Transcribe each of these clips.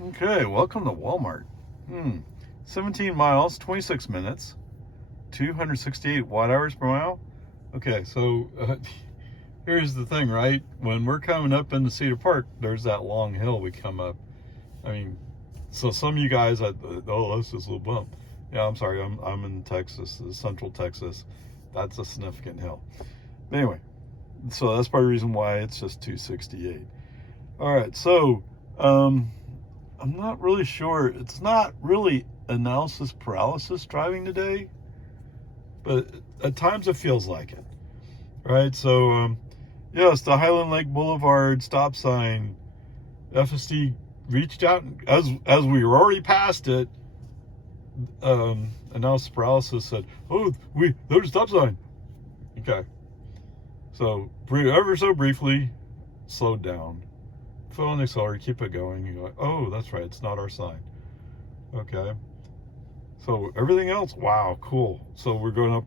Okay, welcome to Walmart. 17 miles, 26 minutes, 268 watt hours per mile. Okay, so here's the thing, right? When we're coming up into Cedar Park, there's that long hill we come up. I mean, so some of you guys, oh, that's just a little bump. Yeah, I'm sorry, I'm in Texas, Central Texas. That's a significant hill. But anyway, so that's part of the reason why it's just 268. All right, so I'm not really sure. It's not really analysis paralysis driving today, but at times it feels like it, right? So, yes, the Highland Lake Boulevard stop sign, FSD reached out as we were already past it. Analysis paralysis said, "Oh, there's a stop sign." Okay, so ever so briefly, slowed down. Foot on the accelerator, keep it going. You go, oh, that's right, it's not our sign. Okay. So everything else, wow, cool. So we're going up,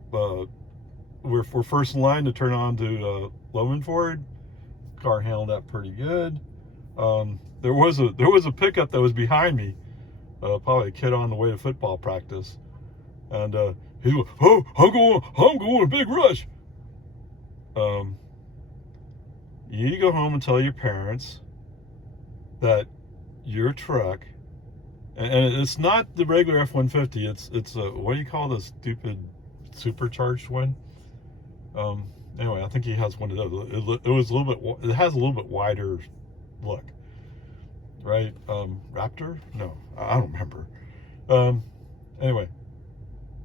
we're first in line to turn on to Lowenford. Car handled that pretty good. There was a pickup that was behind me, probably a kid on the way to football practice, and he's like, "Oh, I'm going a big rush." You need to go home and tell your parents that your truck, and it's not the regular F-150. It's a, what do you call this stupid supercharged one? Anyway, I think he has one of those. It was a little bit. It has a little bit wider look, right? Raptor? No, I don't remember. Anyway,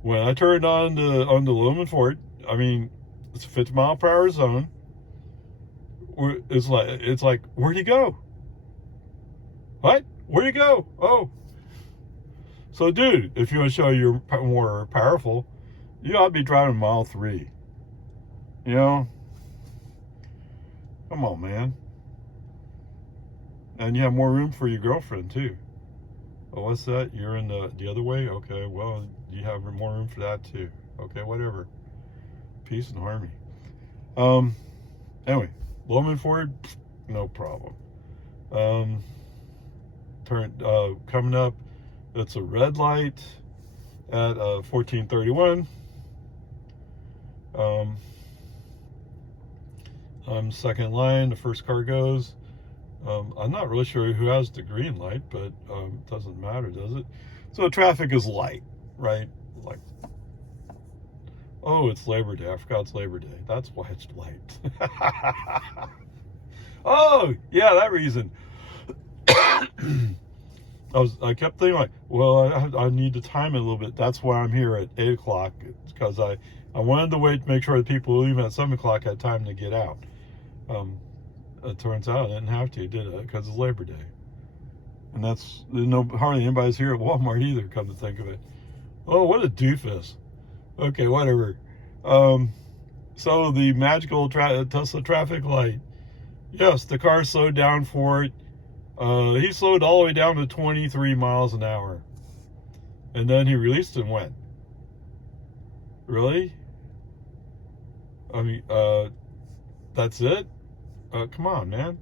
when I turned on the Lumen Ford, I mean, it's a 50-mile-per-hour zone. It's like, where'd he go? What? Where'd he go? Oh. So, dude, if you want to show you're more powerful, you ought to be driving mile 3. You know? Come on, man. And you have more room for your girlfriend, too. Oh, what's that? You're in the other way? Okay, well, you have more room for that, too. Okay, whatever. Peace and harmony. Anyway, Loman Ford, no problem. Coming up, it's a red light at 1431. I'm second in line. The first car goes. I'm not really sure who has the green light, but it doesn't matter, does it? So traffic is light, right? Like, oh, it's Labor Day. I forgot it's Labor Day. That's why it's light. Oh, yeah, that reason. I kept thinking, like, well, I need to time it a little bit. That's why I'm here at 8 o'clock, because I wanted to wait to make sure that people leaving at 7 o'clock had time to get out. It turns out I didn't have to, did it? Because it's Labor Day. And that's, hardly anybody's here at Walmart either, come to think of it. Oh, what a doofus. Okay, whatever. So the magical Tesla traffic light. Yes, the car slowed down for it. He slowed all the way down to 23 miles an hour. And then he released and went. Really? I mean, that's it? Come on, man.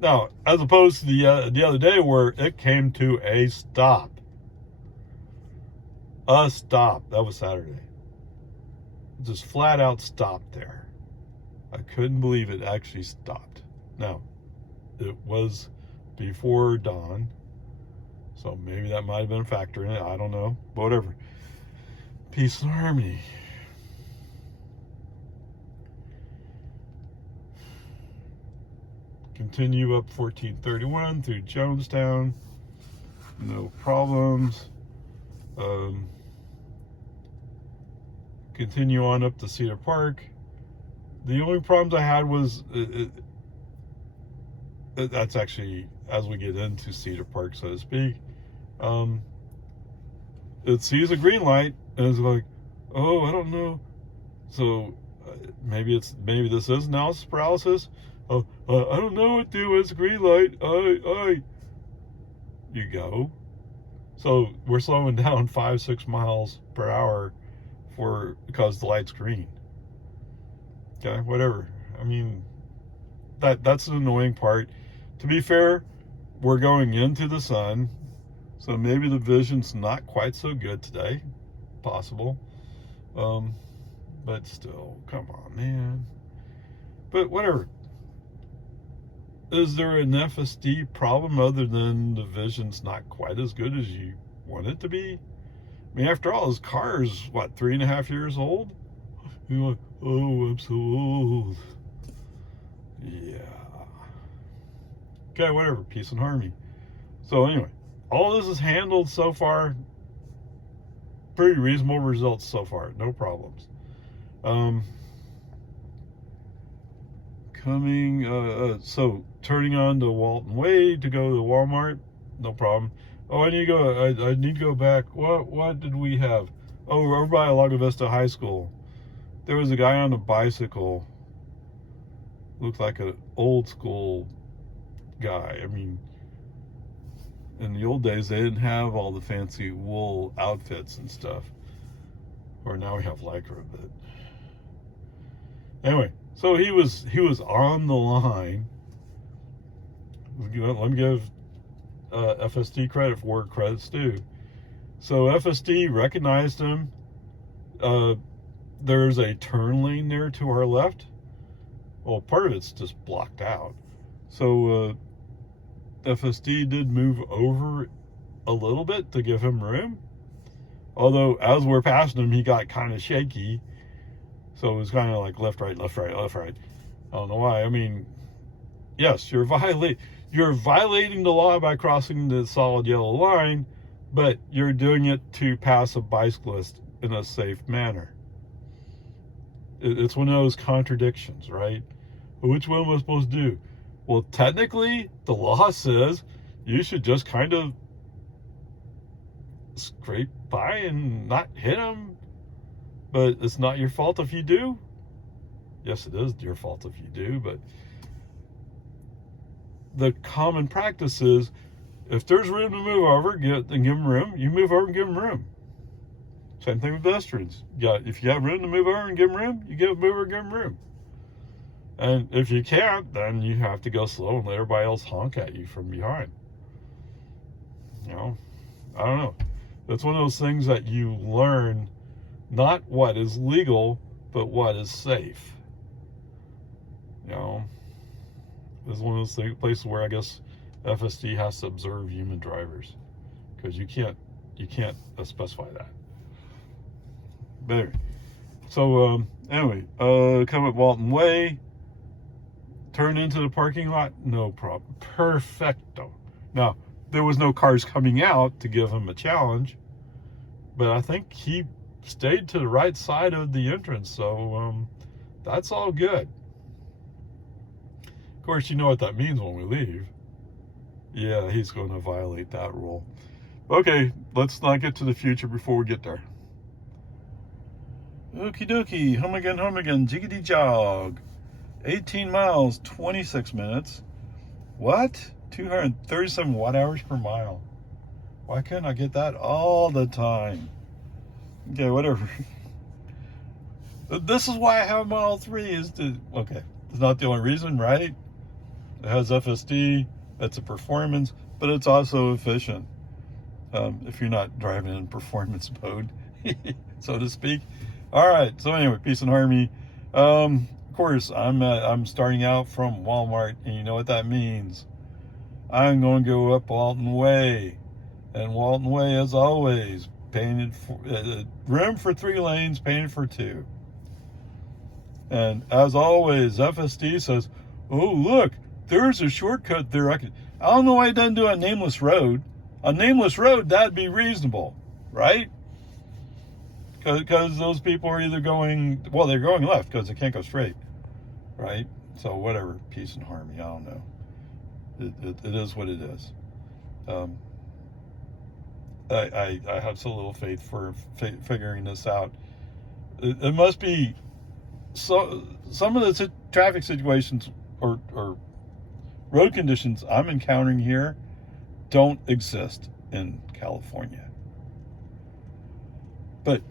Now, as opposed to the other day where it came to a stop. A stop. That was Saturday. Just flat out stopped there. I couldn't believe it actually stopped. Now, it was before dawn, so maybe that might have been a factor in it. I don't know. But whatever. Peace and harmony. Continue up 1431 through Jonestown. No problems. Continue on up to Cedar Park. The only problems I had was that's actually as we get into Cedar Park, so to speak. It sees a green light and it's like, oh, I don't know. So maybe this is analysis paralysis. Oh, I don't know what to do. It's a green light. You go. So we're slowing down 5-6 miles per hour because the light's green. Okay, whatever. I mean, that's an annoying part. To be fair, we're going into the sun, so maybe the vision's not quite so good today. Possible. But still, come on, man. But whatever. Is there an FSD problem other than the vision's not quite as good as you want it to be? I mean, after all, his car is, what, 3.5 years old? You're like, oh, I'm so old. Yeah. Okay, whatever. Peace and harmony. So anyway, all this is handled so far. Pretty reasonable results so far. No problems. So turning on to Walton Way to go to the Walmart, no problem. Oh, I need to go back. What did we have? Oh, over by Lago Vista High School, there was a guy on a bicycle. Looked like an old school guy. I mean, in the old days, they didn't have all the fancy wool outfits and stuff. Or now we have Lycra, but anyway, so he was on the line. Let me give FSD credit for where credit's due. So FSD recognized him. There's a turn lane there to our left. Well, part of it's just blocked out. So FSD did move over a little bit to give him room. Although, as we're passing him, he got kind of shaky. So it was kind of like left, right, left, right, left, right. I don't know why. I mean, yes, you're violating the law by crossing the solid yellow line, but you're doing it to pass a bicyclist in a safe manner. It's one of those contradictions, right? Which one am I supposed to do? Well, technically, the law says you should just kind of scrape by and not hit them. But it's not your fault if you do. Yes, it is your fault if you do, but the common practice is if there's room to move over, give them room. You move over and give them room. Same thing with pedestrians. Yeah, if you have room to move over and give them room, you move over and give them room. And if you can't, then you have to go slow and let everybody else honk at you from behind. You know, I don't know. It's one of those things that you learn, not what is legal, but what is safe. You know, it's one of those places where I guess FSD has to observe human drivers, because you can't specify that. But anyway, so come up Walton Way, turn into the parking lot, no problem, perfecto. Now, there was no cars coming out to give him a challenge, but I think he stayed to the right side of the entrance, so that's all good. Of course, you know what that means when we leave. Yeah, he's going to violate that rule. Okay, let's not get to the future before we get there. Okie dokie, home again, jiggity jog. 18 miles, 26 minutes. What? 237 watt hours per mile. Why couldn't I get that all the time? Okay, whatever. This is why I have Model 3 it's not the only reason, right? It has FSD, it's a performance, but it's also efficient. If you're not driving in performance mode, so to speak. All right, so anyway, peace and harmony. Of course, I'm starting out from Walmart, and you know what that means. I'm going to go up Walton Way, and Walton Way, as always, painted for room for 3 lanes, painted for 2. And as always, FSD says, "Oh, look, there's a shortcut there. I don't know why it doesn't do a nameless road. A nameless road, that'd be reasonable, right? Because those people are either going, well, they're going left because they can't go straight, right? So whatever, peace and harmony. I don't know. It is what it is. I have so little faith for figuring this out. It must be some of the traffic situations or road conditions I'm encountering here don't exist in California. But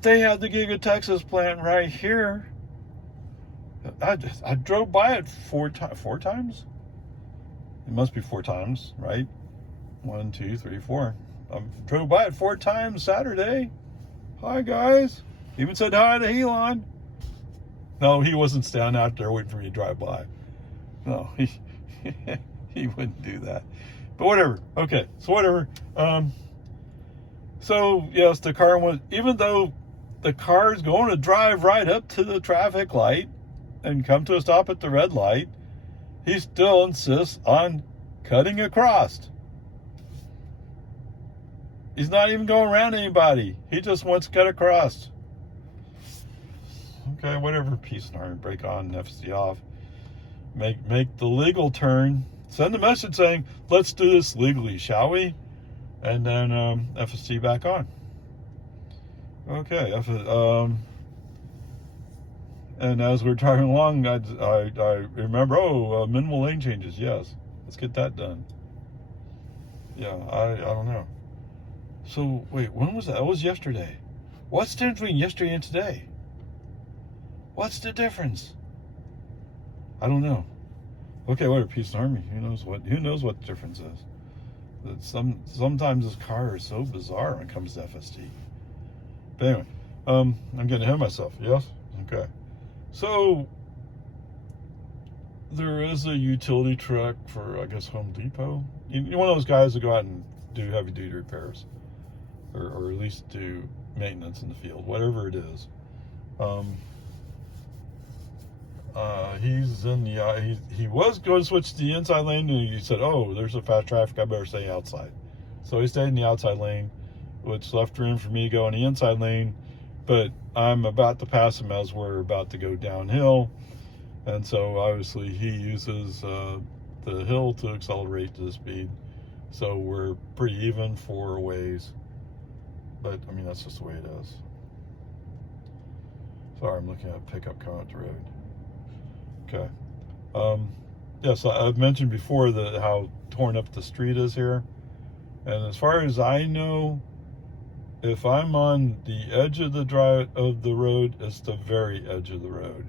they have the Giga Texas plant right here. I drove by it four times. It must be 4 times, right? 1, 2, 3, 4. I drove by it 4 times Saturday. Hi, guys. Even said hi to Elon. No, he wasn't standing out there waiting for me to drive by. No, he wouldn't do that. But whatever. Okay, so whatever. So yes, the car was, even though the car is going to drive right up to the traffic light and come to a stop at the red light, he still insists on cutting across. He's not even going around anybody. He just wants to cut across. Okay, whatever. Peace and harmony. Break on, FSD off. Make the legal turn. Send a message saying, let's do this legally, shall we? And then FSD back on. Okay. And as we're driving along, I remember, minimal lane changes. Yes. Let's get that done. Yeah, I don't know. So, wait, when was that? It was yesterday. What's the difference between yesterday and today? What's the difference? I don't know. Okay, whatever. Peace and harmony. Who knows what the difference is? Sometimes this car is so bizarre when it comes to FSD. But anyway, I'm getting ahead of myself. Yes. Okay. So there is a utility truck for, I guess, Home Depot. You're one of those guys that go out and do heavy duty repairs, or at least do maintenance in the field, whatever it is. He's in the he was going to switch to the inside lane, and he said, oh, there's a fast traffic, I better stay outside. So he stayed in the outside lane, which left room for me to go in the inside lane, but I'm about to pass him as we're about to go downhill, and so obviously he uses the hill to accelerate to the speed, so we're pretty even for a ways, but I mean, that's just the way it is. Sorry, I'm looking at a pickup coming up the road. Okay. Yes, I've mentioned before how torn up the street is here. And as far as I know, if I'm on the edge of the road, it's the very edge of the road.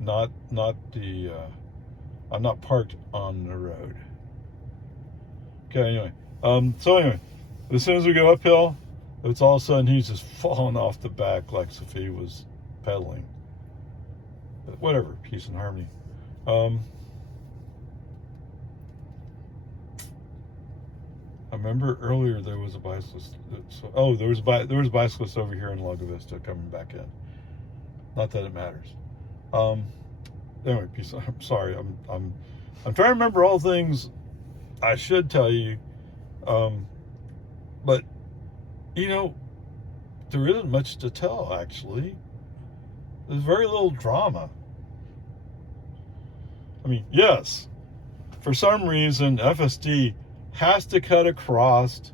Not the I'm not parked on the road. Okay, anyway. So anyway, as soon as we go uphill, it's all of a sudden he's just falling off the back like Sophie was pedaling. But whatever, peace and harmony. I remember earlier there was a bicyclist. There was a bicyclist over here in Lago Vista coming back in. Not that it matters. Anyway, peace. I'm sorry. I'm trying to remember all things I should tell you. But there isn't much to tell actually. There's very little drama. I mean, yes, for some reason, FSD has to cut across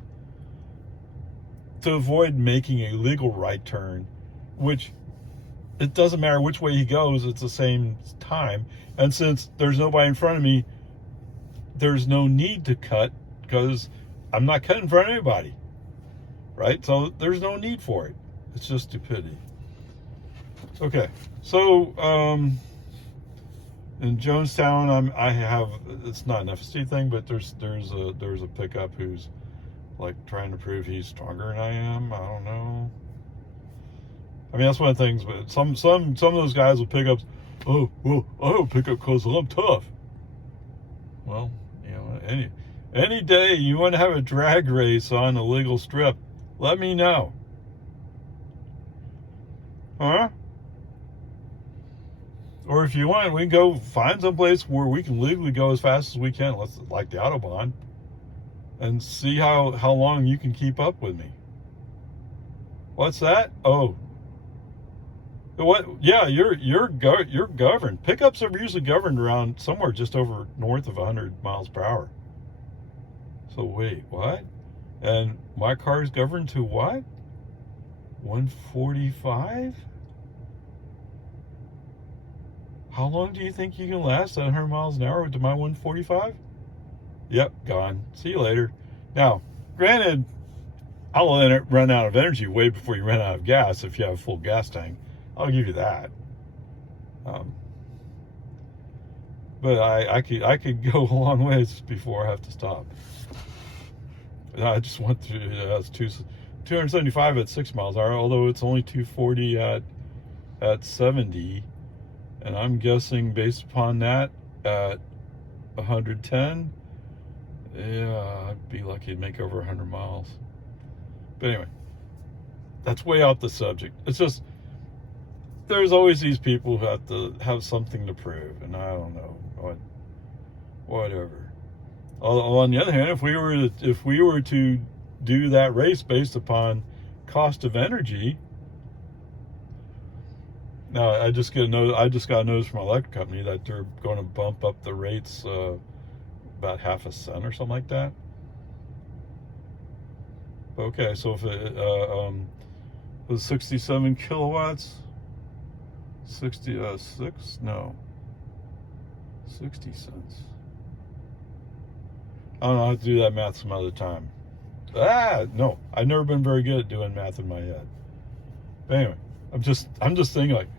to avoid making a legal right turn, which it doesn't matter which way he goes, it's the same time. And since there's nobody in front of me, there's no need to cut because I'm not cutting in front of anybody, right? So there's no need for it. It's just stupidity. Okay, so in Jonestown, I have, it's not an FSD thing, but there's a pickup who's like trying to prove he's stronger than I am. I don't know. I mean, that's one of the things. But some of those guys with pickups, oh well, I don't pick up because I'm tough. Well, any day you want to have a drag race on a legal strip, let me know. Huh? Or if you want, we can go find some place where we can legally go as fast as we can, like the Autobahn, and see how long you can keep up with me. What's that? Oh, what? Yeah, you're governed. Pickups are usually governed around somewhere just over north of 100 miles per hour. So wait, what? And my car is governed to what? 145? How long do you think you can last at 100 miles an hour to my 145? Yep, gone. See you later. Now, granted, I'll run out of energy way before you run out of gas if you have a full gas tank. I'll give you that. But I could go a long ways before I have to stop. I just went through. It's 275 at 6 miles an hour, although it's only 240 at 70, and I'm guessing based upon that at 110, yeah, I'd be lucky to make over 100 miles. But anyway, that's way off the subject. It's just there's always these people who have to have something to prove, and I don't know whatever. On the other hand, if we were to do that race based upon cost of energy, now I just got a notice from my electric company that they're going to bump up the rates about half a cent or something like that. Okay, so if it was 67 kilowatts, 60 cents. I don't know, I'll have to do that math some other time. No, I've never been very good at doing math in my head. But anyway, I'm just thinking like,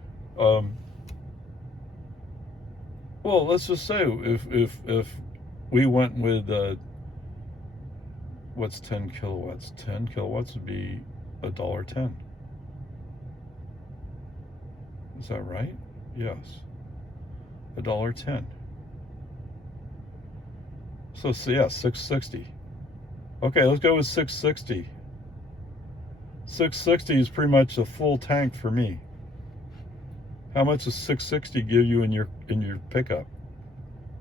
well, let's just say if we went with what's 10 kilowatts? 10 kilowatts would be $1.10. Is that right? Yes. $1.10. So yeah, 660. Okay, let's go with 660. 660 is pretty much a full tank for me. How much does 660 give you in your pickup?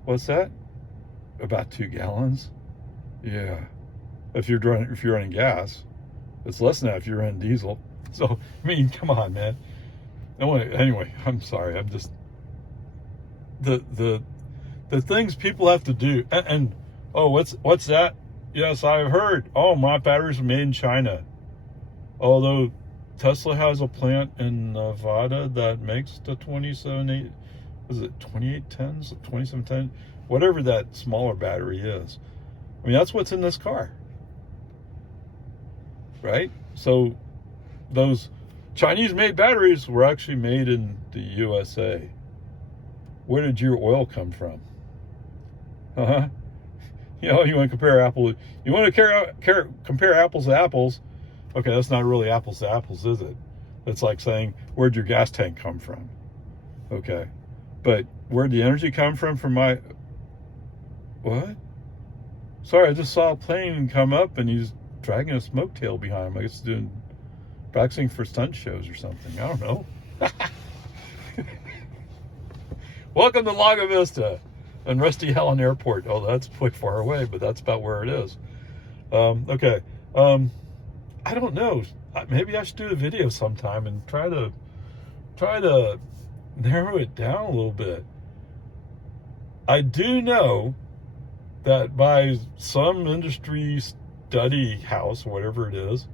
What's that? About 2 gallons? Yeah. If you're running gas, it's less than that if you're running diesel. So I mean, come on, man. Anyway, I'm sorry. I'm just the things people have to do. And oh, what's that? Yes, I've heard. Oh, my batteries are made in China. Although Tesla has a plant in Nevada that makes the 2810s, 2710, whatever that smaller battery is. I mean, that's what's in this car, right? So those Chinese-made batteries were actually made in the USA. Where did your oil come from? Uh-huh. You know, you want to compare apples. You want to compare apples to apples. Okay, that's not really apples to apples, is it? It's like saying, where'd your gas tank come from? Okay, but where'd the energy come from my... What? Sorry, I just saw a plane come up and he's dragging a smoke tail behind him. I guess doing practicing for stunt shows or something. I don't know. Welcome to Lago Vista and Rusty Helen Airport. Oh, that's quite far away, but that's about where it is. Okay. I don't know. Maybe I should do a video sometime and try to narrow it down a little bit. I do know that by some industry study house, whatever it is,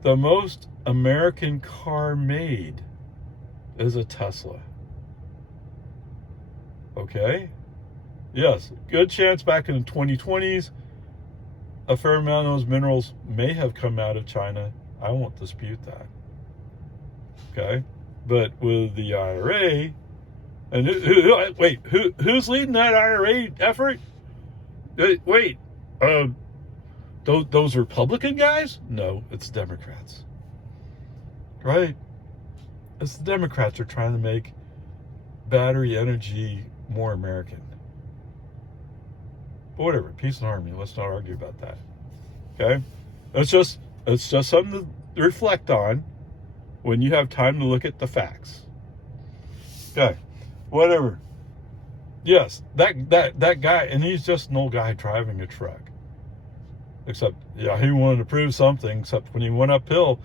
the most American car made is a Tesla. Okay? Yes, good chance back in the 2020s, a fair amount of those minerals may have come out of China. I won't dispute that. Okay? But with the IRA, and who's leading that IRA effort? Wait, those Republican guys? No, it's Democrats. Right? It's the Democrats are trying to make battery energy more American. But whatever, peace and harmony. Let's not argue about that. Okay? It's just something to reflect on when you have time to look at the facts. Okay. Whatever. Yes, that guy, and he's just an old guy driving a truck. Except, yeah, he wanted to prove something, except when he went uphill,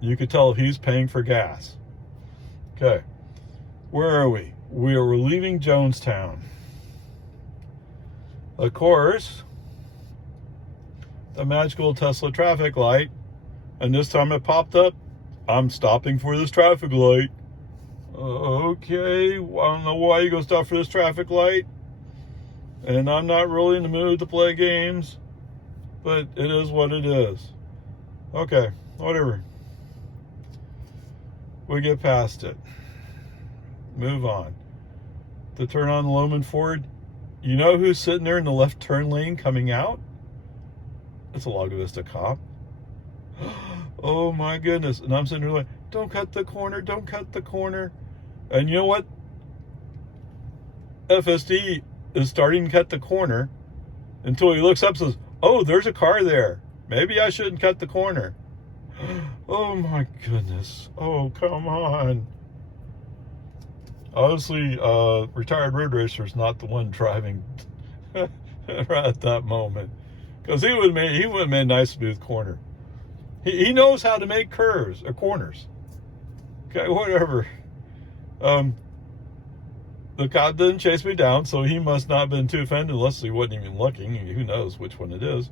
you could tell he's paying for gas. Okay. Where are we? We're leaving Jonestown. Of course, the magical Tesla traffic light, and this time it popped up, I'm stopping for this traffic light. Okay, I don't know why you go stop for this traffic light, and I'm not really in the mood to play games, but it is what it is. Okay, whatever. We get past it. Move on. to turn on Loman Ford. You know who's sitting there in the left turn lane coming out? It's a Lago Vista cop. Oh my goodness. And I'm sitting there like, don't cut the corner, don't cut the corner. And you know what? FSD is starting to cut the corner until he looks up and says, oh, there's a car there. Maybe I shouldn't cut the corner. Oh my goodness. Oh, come on. Honestly, retired road racer is not the one driving right at that moment. Because he would have made a nice smooth corner. He knows how to make curves or corners. Okay, whatever. The cop didn't chase me down, so he must not have been too offended unless he wasn't even looking. Who knows which one it is.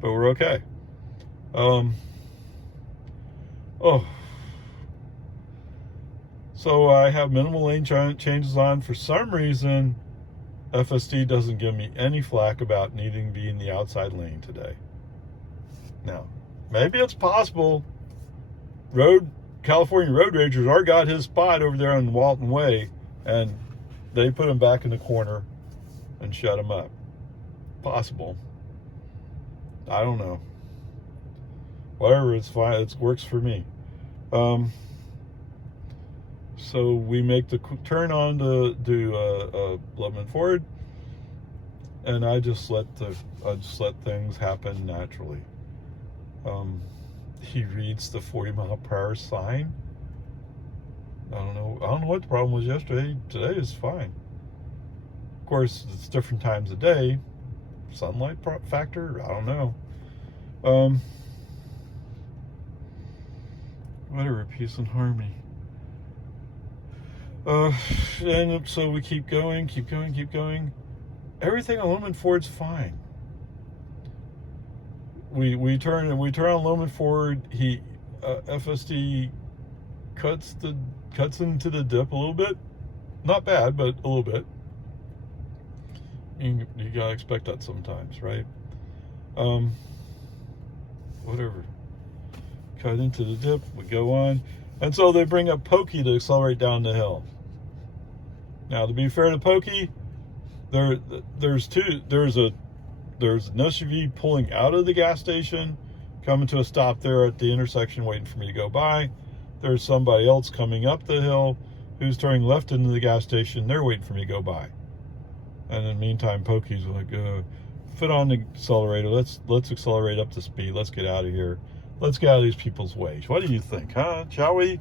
But we're okay. So I have minimal lane changes on. For some reason, FSD doesn't give me any flack about needing to be in the outside lane today. Now, maybe it's possible California Road Rangers already got his spot over there on Walton Way, and they put him back in the corner and shut him up. Possible. I don't know. Whatever, it's fine. It works for me. So we make the turn on to do Loman Ford, and I just let things happen naturally. He reads the 40-mile-per-hour sign. I don't know what the problem was yesterday. Today is fine. Of course, it's different times of day. Sunlight factor, I don't know. Whatever, peace and harmony. And so we keep going. Everything on Loman Ford's fine. We turn on Loman Ford. FSD cuts into the dip a little bit. Not bad, but a little bit. You gotta expect that sometimes, right? Whatever. Cut into the dip. We go on, and so they bring up Pokey to accelerate down the hill. Now, to be fair to Pokey, there's an SUV pulling out of the gas station, coming to a stop there at the intersection, waiting for me to go by. There's somebody else coming up the hill who's turning left into the gas station. They're waiting for me to go by. And in the meantime, Pokey's like, foot on the accelerator. Let's accelerate up to speed. Let's get out of here. Let's get out of these people's way. What do you think, huh? Shall we?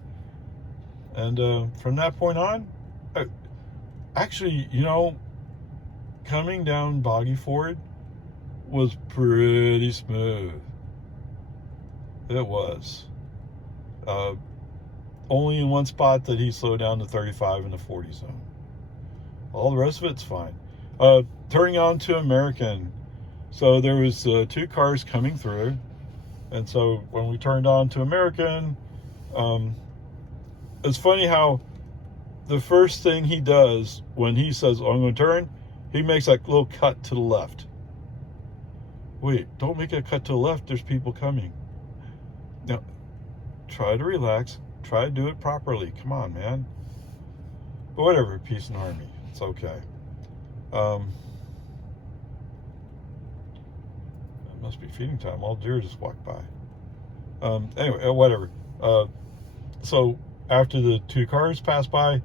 And from that point on, actually, coming down Boggy Ford was pretty smooth. It was. Only in one spot did he slow down to 35 in the 40 zone. All the rest of it's fine. Turning on to American. So there was 2 cars coming through. And so when we turned on to American, it's funny how the first thing he does when he says, oh, I'm going to turn, he makes that little cut to the left. Wait, don't make a cut to the left. There's people coming. Now, try to relax. Try to do it properly. Come on, man. But whatever, peace and harmony. It's okay. It must be feeding time. All deer just walked by. Anyway, whatever. So after the 2 cars passed by,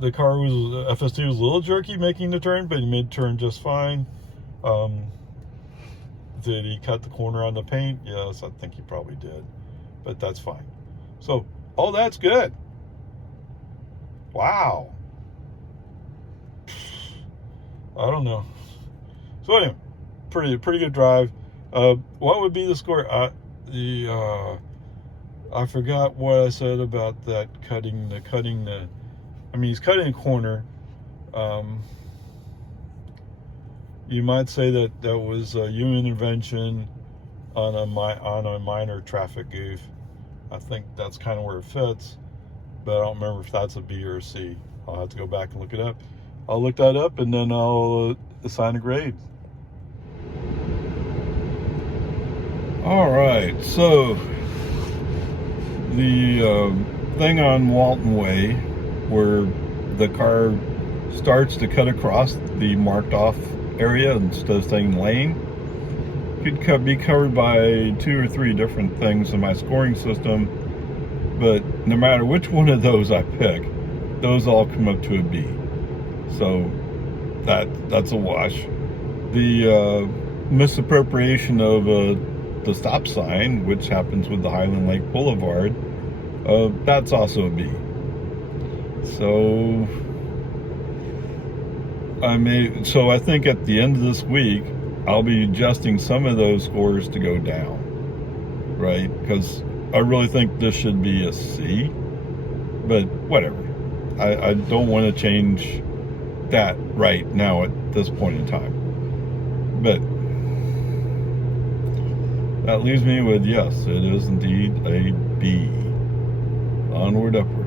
the car FSD was a little jerky making the turn, but he made the turn just fine. Did he cut the corner on the paint? Yes, I think he probably did, but that's fine. So all that's good. Wow. I don't know. So anyway, pretty good drive. What would be the score? I forgot what I said about that cutting the. I mean, he's cutting a corner. You might say that was a human intervention on a minor traffic goof. I think that's kind of where it fits, but I don't remember if that's a B or a C. I'll have to go back and look it up. I'll look that up and then I'll assign a grade. All right, so the thing on Walton Way where the car starts to cut across the marked off area instead of staying lane, could be covered by 2 or 3 different things in my scoring system. But no matter which one of those I pick, those all come up to a B. So that's a wash. The misappropriation of the stop sign, which happens with the Highland Lake Boulevard, that's also a B. So I think at the end of this week, I'll be adjusting some of those scores to go down, right? Because I really think this should be a C, but whatever. I don't want to change that right now at this point in time. But that leaves me with, yes, it is indeed a B. Onward, upward.